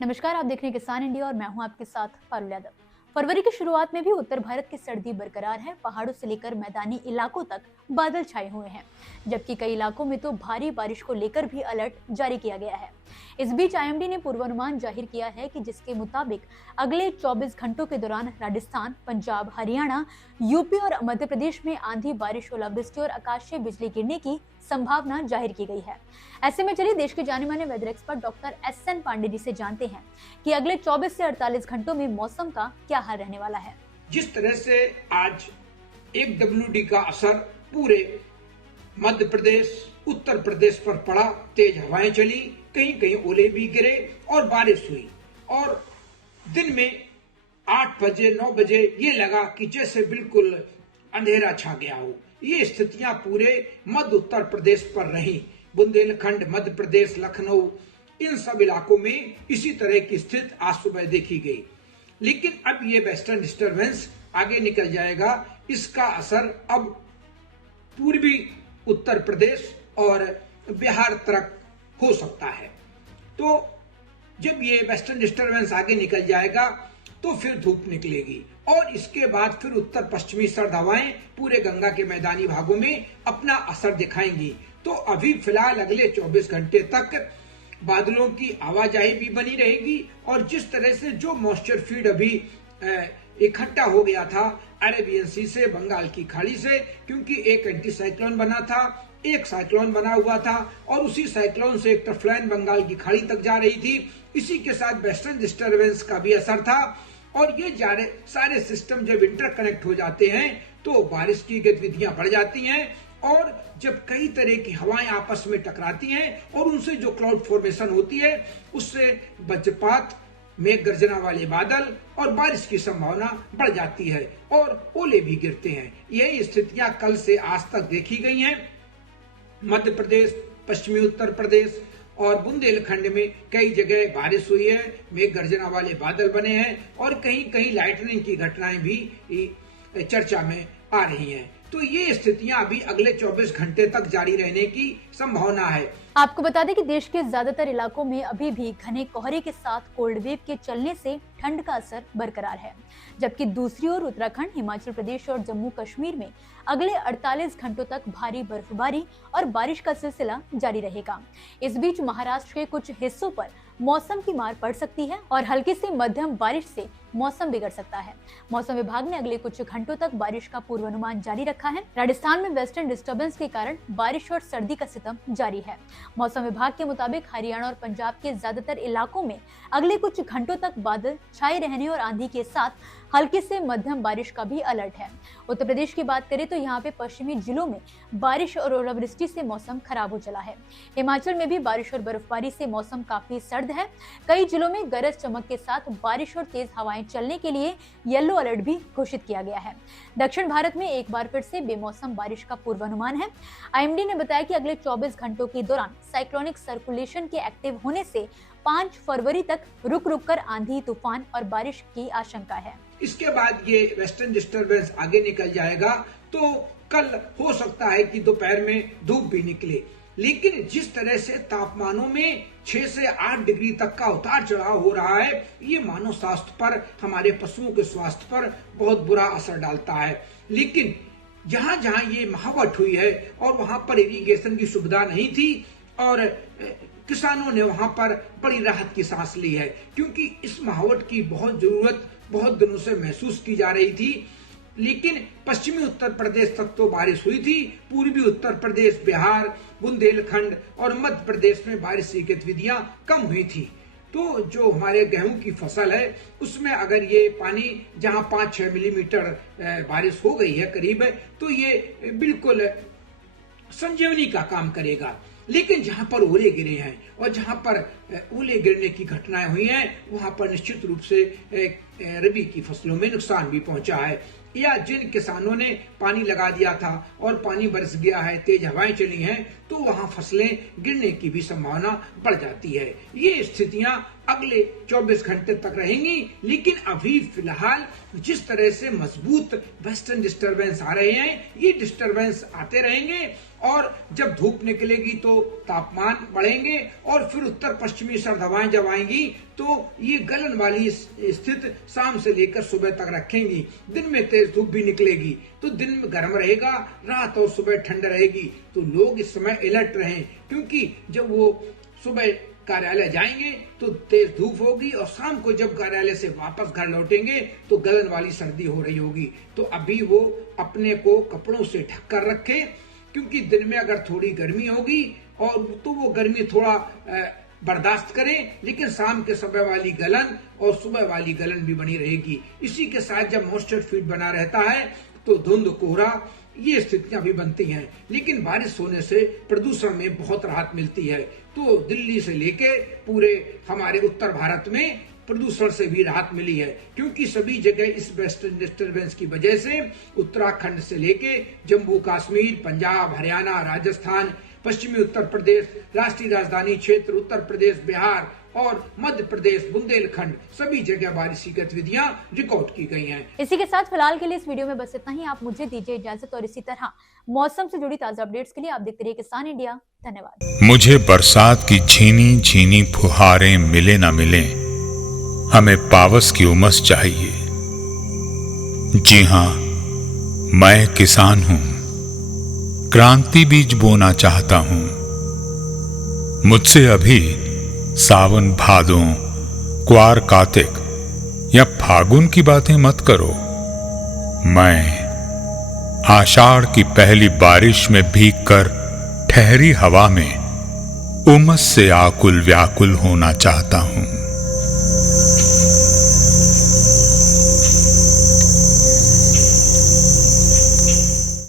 नमस्कार, आप देख रहे हैं किसान इंडिया और मैं हूं आपके साथ पारुल यादव। फरवरी की शुरुआत में भी उत्तर भारत की सर्दी बरकरार है। पहाड़ों से लेकर मैदानी इलाकों तक बादल छाए हुए हैं, जबकि कई इलाकों में तो भारी बारिश को लेकर भी अलर्ट जारी किया गया है। इस बीच आईएमडी ने पूर्वानुमान जाहिर किया है कि जिसके मुताबिक अगले 24 घंटों के दौरान राजस्थान, पंजाब, हरियाणा, यूपी और मध्य प्रदेश में आंधी, बारिश, ओलावृष्टि और आकाशीय बिजली गिरने की संभावना जाहिर की गई है। ऐसे में चलिए देश के जाने माने weather expert doctor S N. Pandey ji से जानते हैं कि अगले 24 से 48 घंटों में मौसम का क्या हाल रहने वाला है। जिस तरह से आज एक WD का असर पूरे मध्य प्रदेश, उत्तर प्रदेश पर पड़ा, तेज हवाएं चली, कहीं कहीं ओले भी गिरे और बारिश हुई और दिन में 8 बजे 9 बजे ये लगा कि जैसे बिल्कुल अंधेरा छा गया हो। ये स्थितियां पूरे मध्य उत्तर प्रदेश पर रही। बुंदेलखंड, मध्य प्रदेश, लखनऊ, इन सब इलाकों में इसी तरह की स्थिति आज सुबह देखी गई। लेकिन अब ये वेस्टर्न डिस्टरबेंस आगे निकल जाएगा। इसका असर अब पूर्वी उत्तर प्रदेश और बिहार तक हो सकता है। तो जब ये वेस्टर्न डिस्टरबेंस आगे निकल जाएगा तो फिर धूप निकलेगी और इसके बाद फिर उत्तर पश्चिमी सर्द हवाएं पूरे गंगा के मैदानी भागों में अपना असर दिखाएंगी। तो अभी फिलहाल अगले 24 घंटे तक बादलों की आवाजाही भी बनी रहेगी और जिस तरह से जो मॉइस्चर फीड अभी इकट्ठा हो गया था अरेबियन सी से, बंगाल की खाड़ी से, क्योंकि एक एंटी साइक्लोन बना था, एक साइक्लोन बना हुआ था और उसी साइक्लोन से एक ट्रफलाइन बंगाल की खाड़ी तक जा रही थी। इसी के साथ वेस्टर्न डिस्टरबेंस का भी असर था और ये सारे सिस्टम जब इंटरकनेक्ट हो जाते हैं तो बारिश की गतिविधियां बढ़ जाती हैं और जब कई तरह की हवाएं आपस में टकराती हैं और उनसे जो क्लाउड फॉर्मेशन होती है उससे वज्रपात, मेघ गर्जना वाले बादल और बारिश की संभावना बढ़ जाती है और ओले भी गिरते हैं। यही स्थितियां कल से आज तक देखी गई हैं। मध्य प्रदेश, पश्चिमी उत्तर प्रदेश और बुंदेलखंड में कई जगह बारिश हुई है, मेघ गर्जना वाले बादल बने हैं और कहीं कहीं लाइटनिंग की घटनाएं भी चर्चा में आ रही हैं। तो ये स्थितियां अभी अगले 24 घंटे तक जारी रहने की संभावना है। आपको बता दें कि देश के ज्यादातर इलाकों में अभी भी घने कोहरे के साथ कोल्ड वेव के चलने से ठंड का असर बरकरार है, जबकि दूसरी ओर उत्तराखंड, हिमाचल प्रदेश और जम्मू कश्मीर में अगले 48 घंटों तक भारी बर्फबारी और बारिश का सिलसिला जारी रहेगा। इस बीच महाराष्ट्र के कुछ हिस्सों पर मौसम की मार पड़ सकती है और हल्की से मध्यम बारिश से मौसम बिगड़ सकता है। मौसम विभाग ने अगले कुछ घंटों तक बारिश का पूर्वानुमान जारी रखा है। राजस्थान में वेस्टर्न डिस्टर्बेंस के कारण बारिश और सर्दी का सितम जारी है। मौसम विभाग के मुताबिक हरियाणा और पंजाब के ज्यादातर इलाकों में अगले कुछ घंटों तक बादल छाए रहने और आंधी के साथ हल्की से मध्यम बारिश का भी अलर्ट है। उत्तर प्रदेश की बात करें तो यहाँ पे पश्चिमी जिलों में बारिश और ओलावृष्टि से मौसम खराब हो चला है। हिमाचल में भी बारिश और बर्फबारी से मौसम काफी सर्द है। कई जिलों में गरज चमक के साथ बारिश और तेज हवाएं चलने के लिए येलो अलर्ट भी घोषित किया गया है। दक्षिण भारत में एक बार फिर से बेमौसम बारिश का पूर्वानुमान है। आईएमडी ने बताया कि अगले 24 घंटों के दौरान साइक्लोनिक सर्कुलेशन के एक्टिव होने से 5 फरवरी तक रुक रुक कर आंधी, तूफान और बारिश की आशंका है। इसके बाद ये वेस्टर्न डिस्टरबेंस आगे निकल जाएगा तो कल हो सकता है कि दोपहर में धूप भी निकले, लेकिन जिस तरह से तापमानों में 6 से 8 डिग्री तक का उतार चढ़ाव हो रहा है, ये मानव स्वास्थ्य पर, हमारे पशुओं के स्वास्थ्य पर बहुत बुरा असर डालता है। लेकिन जहां जहां ये महावट हुई है और वहां पर इरिगेशन की सुविधा नहीं थी और किसानों ने वहां पर बड़ी राहत की सांस ली है, क्योंकि इस महावट की बहुत जरूरत बहुत दिनों से महसूस की जा रही थी। लेकिन पश्चिमी उत्तर प्रदेश तक तो बारिश हुई थी, पूर्वी उत्तर प्रदेश, बिहार, बुंदेलखंड और मध्य प्रदेश में बारिश की गतिविधियां कम हुई थी। तो जो हमारे गेहूं की फसल है उसमें अगर ये पानी जहां 5-6 मिलीमीटर बारिश हो गई है करीब, तो ये बिल्कुल संजीवनी का काम करेगा। लेकिन जहां पर ओले गिरे हैं और जहां पर ओले गिरने की घटनाएं हुई हैं वहां पर निश्चित रूप से रबी की फसलों में नुकसान भी पहुंचा है, या जिन किसानों ने पानी लगा दिया था और पानी बरस गया है, तेज हवाएं चली हैं, तो वहां फसलें गिरने की भी संभावना बढ़ जाती है। ये स्थितियां अगले 24 घंटे तक रहेंगी। लेकिन अभी फिलहाल जिस तरह से मजबूत वेस्टर्न डिस्टरबेंस आ रहे हैं, ये डिस्टरबेंस आते रहेंगे और जब धूप निकलेगी तो तापमान बढ़ेंगे और फिर उत्तर पश्चिमी सर्द हवाएं जब आएंगी तो ये गलन वाली स्थिति शाम से लेकर सुबह तक रखेंगी। दिन में तेज धूप भी निकलेगी तो दिन में गर्म रहेगा, रात और सुबह ठंड रहेगी। तो लोग इस समय अलर्ट रहें, क्योंकि जब वो सुबह कार्यालय जाएंगे तो तेज धूप होगी और शाम को जब कार्यालय से वापस घर लौटेंगे तो गलन वाली सर्दी हो रही होगी। तो अभी वो अपने को कपड़ों से ढक कर रखे, क्योंकि दिन में अगर थोड़ी गर्मी होगी और तो वो गर्मी थोड़ा बर्दाश्त करें, लेकिन शाम के समय वाली गलन और सुबह वाली गलन भी बनी रहेगी। इसी के साथ जब मॉइस्चर फील्ड बना रहता है तो धुंध, कोहरा, ये स्थितियां भी बनती हैं। लेकिन बारिश होने से प्रदूषण में बहुत राहत मिलती है। तो दिल्ली से लेके पूरे हमारे उत्तर भारत में प्रदूषण से भी राहत मिली है, क्योंकि सभी जगह इस वेस्टर्न डिस्टरबेंस की वजह से उत्तराखंड से लेके जम्मू कश्मीर, पंजाब, हरियाणा, राजस्थान, पश्चिमी उत्तर प्रदेश, राष्ट्रीय राजधानी क्षेत्र, उत्तर प्रदेश, बिहार और मध्य प्रदेश, बुंदेलखंड, सभी जगह बारिश की गतिविधियां रिकॉर्ड की गई हैं। इसी के साथ फिलहाल के लिए इस वीडियो में बस इतना ही। आप मुझे दीजिए इजाजत और इसी तरह मौसम से जुड़ी ताजा अपडेट्स के लिए आप देखते रहिए किसान इंडिया। धन्यवाद। मुझे बरसात की झीनी झीनी फुहारें मिले ना मिले, हमें पावस की उमस चाहिए। जी हां, मैं किसान हूं, क्रांति बीज बोना चाहता हूं। मुझसे अभी सावन, भादों, क्वार, कार्तिक या फागुन की बातें मत करो। मैं आषाढ़ की पहली बारिश में भीगकर ठहरी हवा में उमस से आकुल व्याकुल होना चाहता हूं।